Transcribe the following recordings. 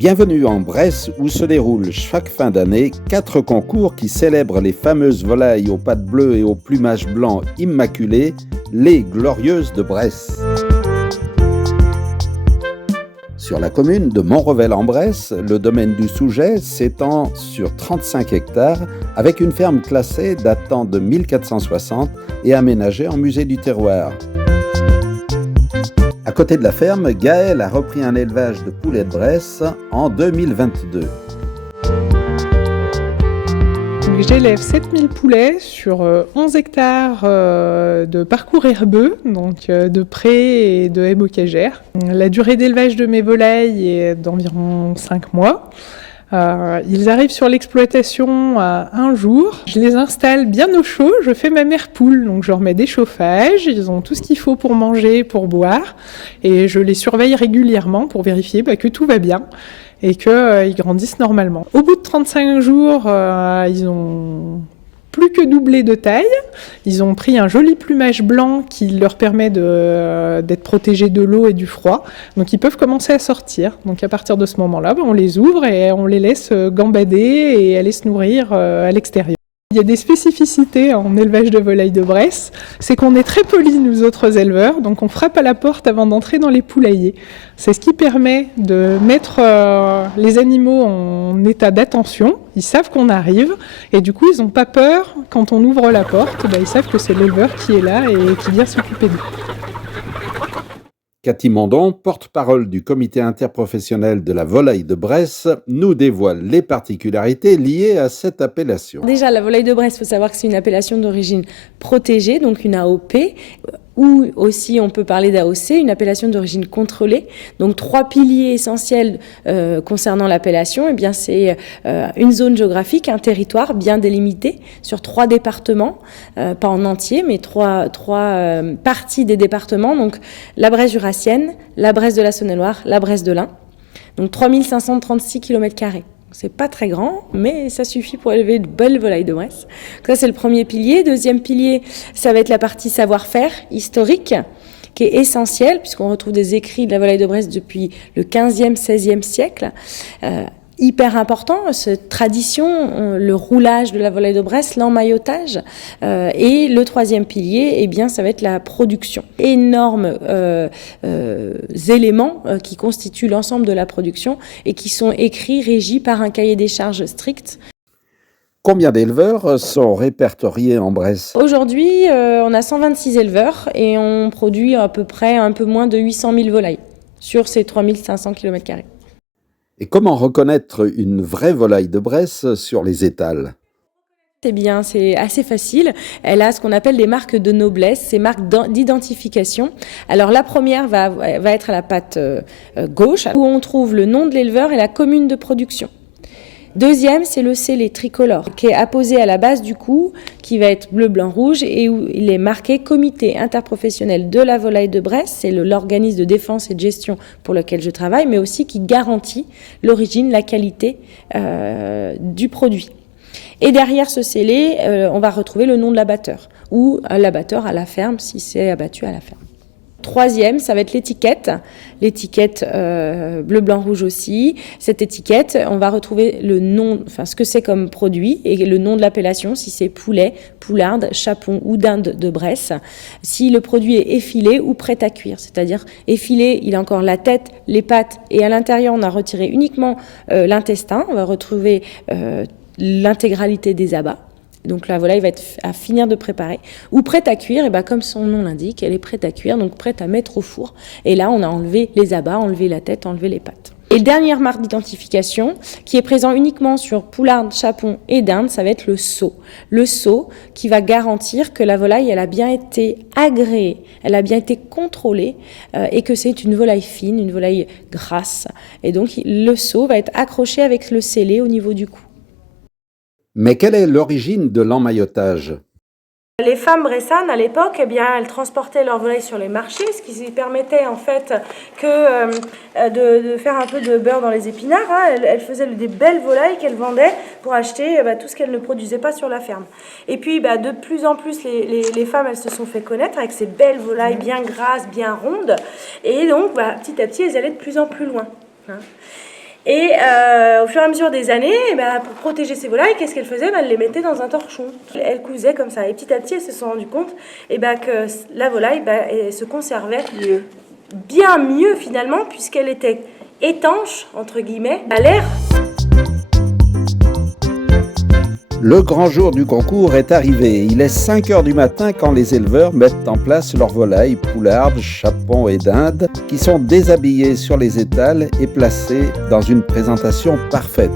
Bienvenue en Bresse où se déroulent chaque fin d'année 4 concours qui célèbrent les fameuses volailles aux pattes bleues et au plumage blanc immaculé, les Glorieuses de Bresse. Sur la commune de Montrevel-en-Bresse, le domaine du Souget s'étend sur 35 hectares avec une ferme classée datant de 1460 et aménagée en musée du terroir. À côté de la ferme, Gaël a repris un élevage de poulets de Bresse en 2022. J'élève 7000 poulets sur 11 hectares de parcours herbeux, donc de prés et de haies bocagères. La durée d'élevage de mes volailles est d'environ 5 mois. Ils arrivent sur l'exploitation à un jour. Je les installe bien au chaud, je fais ma mère poule, donc je leur mets des chauffages, ils ont tout ce qu'il faut pour manger, pour boire, et je les surveille régulièrement pour vérifier que tout va bien et qu'ils grandissent normalement. Au bout de 35 jours, ils ont plus que doublé de taille. Ils ont pris un joli plumage blanc qui leur permet d'être protégés de l'eau et du froid. Donc ils peuvent commencer à sortir. Donc à partir de ce moment-là, on les ouvre et on les laisse gambader et aller se nourrir à l'extérieur. Il y a des spécificités en élevage de volailles de Bresse, c'est qu'on est très polis nous autres éleveurs, donc on frappe à la porte avant d'entrer dans les poulaillers. C'est ce qui permet de mettre les animaux en état d'attention, ils savent qu'on arrive et du coup ils n'ont pas peur quand on ouvre la porte, ils savent que c'est l'éleveur qui est là et qui vient s'occuper d'eux. Cathy Mondon, porte-parole du comité interprofessionnel de la volaille de Bresse, nous dévoile les particularités liées à cette appellation. Déjà, la volaille de Bresse, il faut savoir que c'est une appellation d'origine protégée, donc une AOP, ou aussi on peut parler d'AOC, une appellation d'origine contrôlée. Donc 3 piliers essentiels concernant l'appellation, eh bien, c'est une zone géographique, un territoire bien délimité sur 3 départements, pas en entier, mais trois parties des départements, donc la Bresse jurassienne, la Bresse de la Saône-et-Loire, la Bresse de l'Ain. Donc 3536 km². C'est pas très grand, mais ça suffit pour élever de belles volailles de Bresse. Ça, c'est le premier pilier. Deuxième pilier, ça va être la partie savoir-faire historique, qui est essentielle, puisqu'on retrouve des écrits de la volaille de Bresse depuis le 15e, 16e siècle. Hyper important, cette tradition, le roulage de la volaille de Bresse, l'emmaillotage. Et le troisième pilier, eh bien, ça va être la production. Énormes éléments qui constituent l'ensemble de la production et qui sont écrits, régis par un cahier des charges strict. Combien d'éleveurs sont répertoriés en Bresse ? Aujourd'hui, on a 126 éleveurs et on produit à peu près un peu moins de 800 000 volailles sur ces 3500 km². Et comment reconnaître une vraie volaille de Bresse sur les étals ? Eh bien, c'est assez facile. Elle a ce qu'on appelle des marques de noblesse, ces marques d'identification. Alors, la première va être à la patte gauche, où on trouve le nom de l'éleveur et la commune de production. Deuxième, c'est le scellé tricolore, qui est apposé à la base du cou, qui va être bleu, blanc, rouge, et où il est marqué Comité interprofessionnel de la volaille de Bresse. C'est l'organisme de défense et de gestion pour lequel je travaille, mais aussi qui garantit l'origine, la qualité du produit. Et derrière ce scellé, on va retrouver le nom de l'abatteur, ou l'abatteur à la ferme, si c'est abattu à la ferme. Troisième, ça va être l'étiquette bleu, blanc, rouge aussi. Cette étiquette, on va retrouver le nom, enfin ce que c'est comme produit et le nom de l'appellation, si c'est poulet, poularde, chapon ou dinde de Bresse. Si le produit est effilé ou prêt à cuire, c'est-à-dire effilé, il a encore la tête, les pattes et à l'intérieur, on a retiré uniquement l'intestin. On va retrouver l'intégralité des abats. Donc la volaille va être à finir de préparer. Ou prête à cuire, et comme son nom l'indique, elle est prête à cuire, donc prête à mettre au four. Et là, on a enlevé les abats, enlevé la tête, enlevé les pattes. Et dernière marque d'identification, qui est présent uniquement sur poularde, chapon et dinde, ça va être le sceau. Le sceau qui va garantir que la volaille, elle a bien été agréée, elle a bien été contrôlée et que c'est une volaille fine, une volaille grasse. Et donc le sceau va être accroché avec le scellé au niveau du cou. Mais quelle est l'origine de l'emmaillotage ? Les femmes bressanes, à l'époque, elles transportaient leurs volailles sur les marchés, ce qui permettait en fait de faire un peu de beurre dans les épinards. Elles faisaient des belles volailles qu'elles vendaient pour acheter tout ce qu'elles ne produisaient pas sur la ferme. Et puis, de plus en plus, les femmes, elles se sont fait connaître avec ces belles volailles bien grasses, bien rondes. Et donc, petit à petit, elles allaient de plus en plus loin. Et au fur et à mesure des années, pour protéger ces volailles, qu'est-ce qu'elle faisait? Elle les mettait dans un torchon. Elle cousait comme ça. Et petit à petit, elles se sont rendues compte que la volaille elle se conservait bien mieux finalement, puisqu'elle était étanche, entre guillemets, à l'air. Le grand jour du concours est arrivé. Il est 5 heures du matin quand les éleveurs mettent en place leurs volailles, poulardes, chapons et dindes qui sont déshabillées sur les étals et placées dans une présentation parfaite.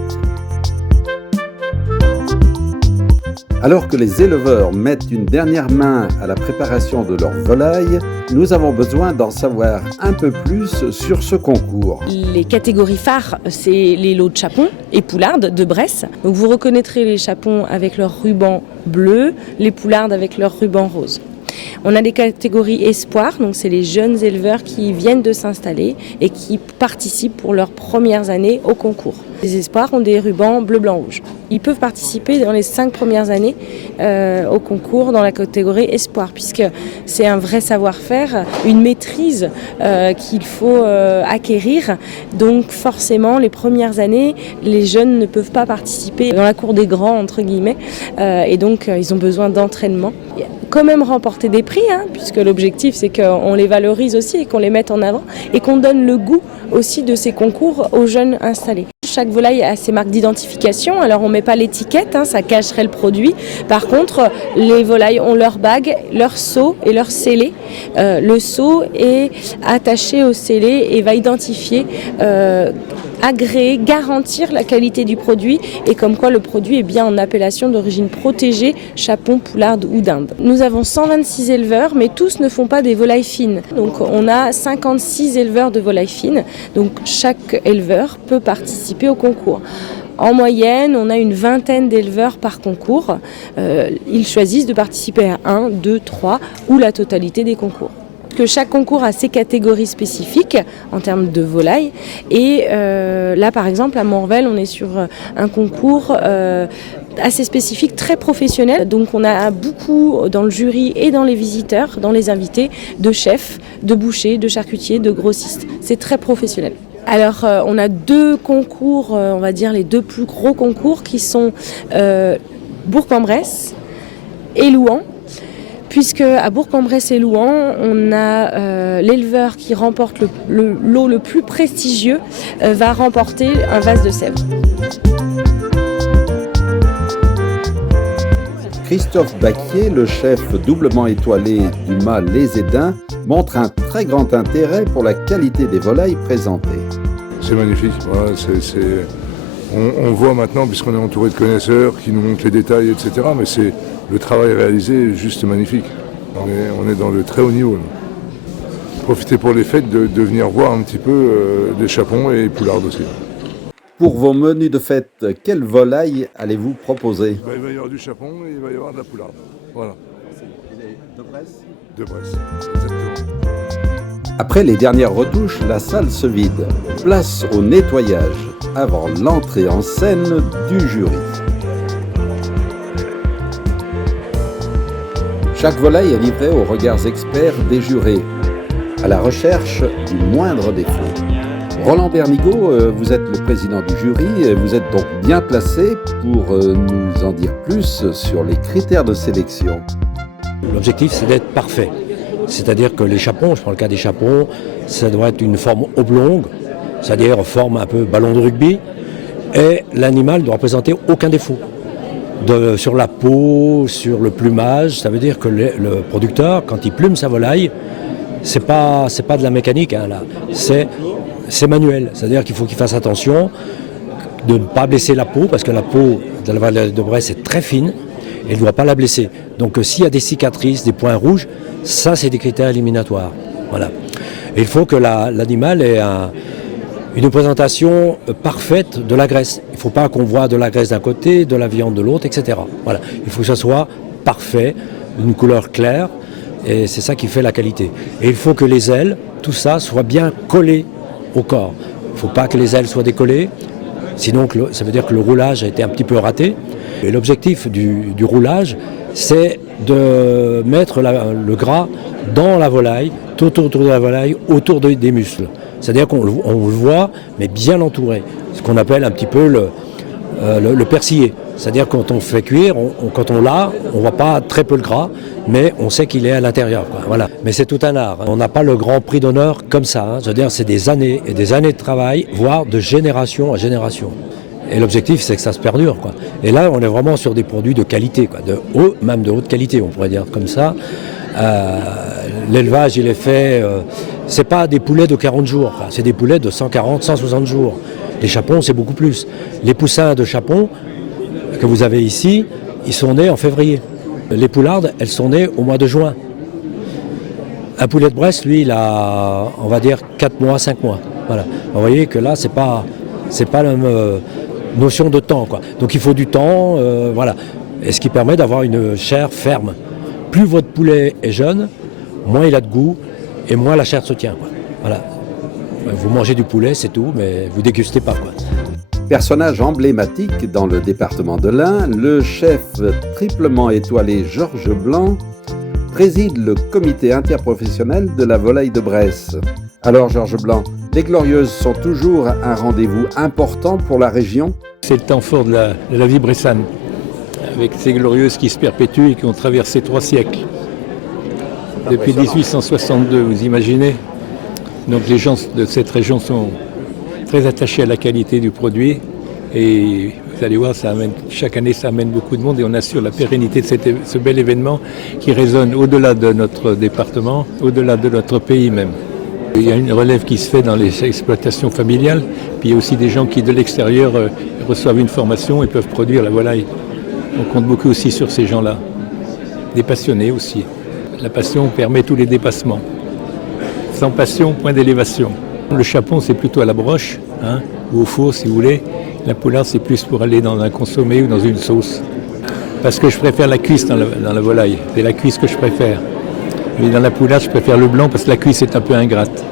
Alors que les éleveurs mettent une dernière main à la préparation de leurs volailles, nous avons besoin d'en savoir un peu plus sur ce concours. Les catégories phares, c'est les lots de chapons et poulardes de Bresse. Donc vous reconnaîtrez les chapons avec leur ruban bleu, les poulardes avec leur ruban rose. On a des catégories espoirs, donc c'est les jeunes éleveurs qui viennent de s'installer et qui participent pour leurs premières années au concours. Les espoirs ont des rubans bleu, blanc, rouge. Ils peuvent participer dans les 5 premières années au concours dans la catégorie espoir, puisque c'est un vrai savoir-faire, une maîtrise qu'il faut acquérir. Donc forcément, les premières années, les jeunes ne peuvent pas participer dans la cour des grands, entre guillemets, et donc ils ont besoin d'entraînement. Quand même remporter des prix, puisque l'objectif c'est qu'on les valorise aussi et qu'on les mette en avant et qu'on donne le goût aussi de ces concours aux jeunes installés. Chaque volaille a ses marques d'identification, alors on ne met pas l'étiquette, ça cacherait le produit. Par contre, les volailles ont leur bague, leur sceau et leur scellé. Le sceau est attaché au scellé et va identifier, agréer, garantir la qualité du produit et comme quoi le produit est bien en appellation d'origine protégée, chapon, poularde ou dinde. Nous avons 126 éleveurs, mais tous ne font pas des volailles fines. Donc on a 56 éleveurs de volailles fines, donc chaque éleveur peut participer au concours. En moyenne, on a une vingtaine d'éleveurs par concours. Ils choisissent de participer à 1, 2, 3 ou la totalité des concours. Que chaque concours a ses catégories spécifiques en termes de volailles. Et là, par exemple, à Morvel, on est sur un concours assez spécifique, très professionnel. Donc on a beaucoup dans le jury et dans les visiteurs, dans les invités, de chefs, de bouchers, de charcutiers, de grossistes. C'est très professionnel. Alors on a 2 concours, on va dire les 2 plus gros concours qui sont Bourg-en-Bresse et Louhans. Puisque à Bourg-en-Bresse et Louhans, on a l'éleveur qui remporte le lot le plus prestigieux va remporter un vase de sèvres. Christophe Baquier, le chef doublement étoilé du mât Les Édins, montre un très grand intérêt pour la qualité des volailles présentées. C'est magnifique. Voilà, on voit maintenant, puisqu'on est entouré de connaisseurs qui nous montrent les détails, etc. Mais le travail réalisé est juste magnifique. On est dans le très haut niveau. Là. Profitez pour les fêtes de venir voir un petit peu des chapons et poulardes aussi. Pour vos menus de fête, quelle volaille allez-vous proposer? Il va y avoir du chapon et il va y avoir de la poularde. Voilà. De Bresse? De Bresse, exactement. Après les dernières retouches, la salle se vide. Place au nettoyage avant l'entrée en scène du jury. Chaque volaille est livrée aux regards experts des jurés, à la recherche du moindre défaut. Roland Bernigaud, vous êtes le président du jury, vous êtes donc bien placé pour nous en dire plus sur les critères de sélection. L'objectif, c'est d'être parfait. C'est-à-dire que les chapons, je prends le cas des chapons, ça doit être une forme oblongue, c'est-à-dire forme un peu ballon de rugby, et l'animal ne doit présenter aucun défaut. Sur la peau, sur le plumage, ça veut dire que le producteur, quand il plume sa volaille, c'est pas de la mécanique, là. C'est manuel, c'est-à-dire qu'il faut qu'il fasse attention de ne pas blesser la peau, parce que la peau de la volaille de Bresse est très fine, et il ne doit pas la blesser. Donc s'il y a des cicatrices, des points rouges, ça c'est des critères éliminatoires. Voilà. Et il faut que l'animal ait une présentation parfaite de la graisse. Il ne faut pas qu'on voit de la graisse d'un côté, de la viande de l'autre, etc. Voilà. Il faut que ça soit parfait, une couleur claire, et c'est ça qui fait la qualité. Et il faut que les ailes, tout ça, soit bien collé au corps. Il ne faut pas que les ailes soient décollées, sinon ça veut dire que le roulage a été un petit peu raté. Et l'objectif du roulage, c'est de mettre le gras dans la volaille, tout autour de la volaille, autour des muscles. C'est-à-dire qu'on le voit, mais bien entouré. Ce qu'on appelle un petit peu le persillé. C'est-à-dire quand on fait cuire, quand on l'a, on ne voit pas très peu le gras, mais on sait qu'il est à l'intérieur, quoi. Voilà. Mais c'est tout un art. On n'a pas le grand prix d'honneur comme ça. Hein. C'est-à-dire c'est des années et des années de travail, voire de génération à génération. Et l'objectif, c'est que ça se perdure, quoi. Et là, on est vraiment sur des produits de qualité, quoi, même de haute qualité, on pourrait dire comme ça. L'élevage, il est fait... c'est pas des poulets de 40 jours, quoi. C'est des poulets de 140, 160 jours. Les chapons, c'est beaucoup plus. Les poussins de chapons que vous avez ici, ils sont nés en février. Les poulardes, elles sont nées au mois de juin. Un poulet de Bresse, lui, il a, on va dire, 4 mois, 5 mois. Voilà. Vous voyez que là, c'est pas la même notion de temps, quoi. Donc il faut du temps, voilà. Et ce qui permet d'avoir une chair ferme. Plus votre poulet est jeune, moins il a de goût et moins la chair se tient, quoi. Voilà. Vous mangez du poulet, c'est tout, mais vous dégustez pas, quoi. Personnage emblématique dans le département de l'Ain, le chef triplement étoilé Georges Blanc préside le comité interprofessionnel de la volaille de Bresse. Alors Georges Blanc, les Glorieuses sont toujours un rendez-vous important pour la région? C'est le temps fort de la vie bressane, avec ces Glorieuses qui se perpétuent et qui ont traversé 3 siècles. Depuis 1862, vous imaginez? Donc les gens de cette région sont très attachés à la qualité du produit et vous allez voir, chaque année ça amène beaucoup de monde et on assure la pérennité de ce bel événement qui résonne au-delà de notre département, au-delà de notre pays même. Il y a une relève qui se fait dans les exploitations familiales, puis il y a aussi des gens qui de l'extérieur reçoivent une formation et peuvent produire la volaille. On compte beaucoup aussi sur ces gens-là, des passionnés aussi. La passion permet tous les dépassements. Sans passion, point d'élévation. Le chapon, c'est plutôt à la broche, hein, ou au four si vous voulez. La poularde, c'est plus pour aller dans un consommé ou dans une sauce. Parce que je préfère la cuisse dans la volaille. C'est la cuisse que je préfère. Mais dans la poularde, je préfère le blanc parce que la cuisse est un peu ingrate.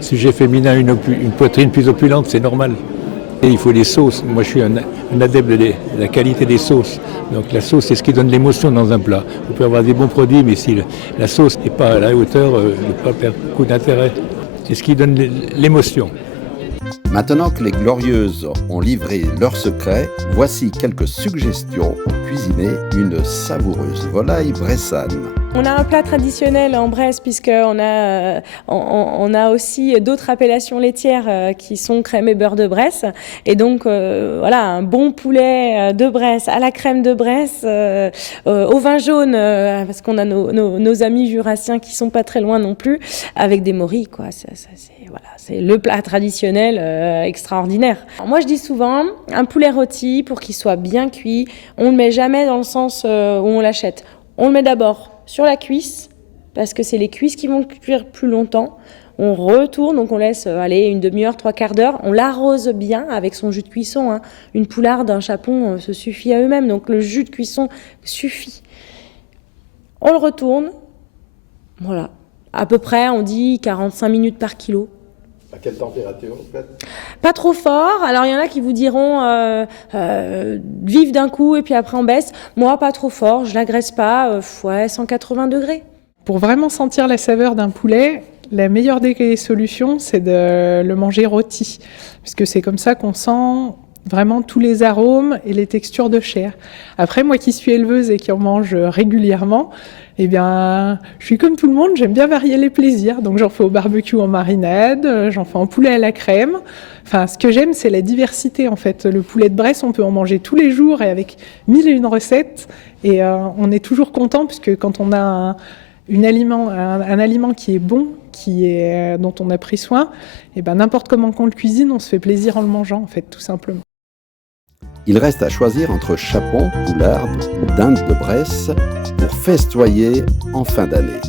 Sujet féminin, une poitrine plus opulente, c'est normal. Et il faut des sauces. Moi, je suis un adepte de la qualité des sauces. Donc la sauce, c'est ce qui donne l'émotion dans un plat. Vous pouvez avoir des bons produits, mais si la sauce n'est pas à la hauteur, ne pas perdre beaucoup d'intérêt. C'est ce qui donne l'émotion. Maintenant que les Glorieuses ont livré leurs secrets, voici quelques suggestions pour cuisiner une savoureuse volaille bressane. On a un plat traditionnel en Bresse puisqu'on a aussi d'autres appellations laitières qui sont crème et beurre de Bresse. Et donc voilà, un bon poulet de Bresse à la crème de Bresse, au vin jaune, parce qu'on a nos amis jurassiens qui sont pas très loin non plus, avec des morilles, quoi. C'est le plat traditionnel extraordinaire. Alors moi je dis souvent, un poulet rôti, pour qu'il soit bien cuit, on ne le met jamais dans le sens où on l'achète. On le met d'abord sur la cuisse, parce que c'est les cuisses qui vont cuire plus longtemps. On retourne, donc on laisse une demi-heure, 3/4 d'heure. On l'arrose bien avec son jus de cuisson, hein. Une poularde, un chapon se suffit à eux-mêmes, donc le jus de cuisson suffit. On le retourne, voilà. À peu près, on dit 45 minutes par kilo. À quelle température vous faites? Pas trop fort. Alors il y en a qui vous diront vive d'un coup et puis après on baisse. Moi pas trop fort, je l'agresse pas, 180 degrés. Pour vraiment sentir la saveur d'un poulet, la meilleure des solutions, c'est de le manger rôti, puisque c'est comme ça qu'on sent vraiment tous les arômes et les textures de chair. Après, moi qui suis éleveuse et qui en mange régulièrement, eh bien, je suis comme tout le monde, j'aime bien varier les plaisirs. Donc j'en fais au barbecue en marinade, j'en fais en poulet à la crème. Enfin, ce que j'aime, c'est la diversité, en fait. Le poulet de Bresse, on peut en manger tous les jours et avec 1001 recettes. Et on est toujours content, puisque quand on a un aliment qui est bon, dont on a pris soin, et ben n'importe comment qu'on le cuisine, on se fait plaisir en le mangeant, en fait, tout simplement. Il reste à choisir entre chapon, poularde ou dinde de Bresse pour festoyer en fin d'année.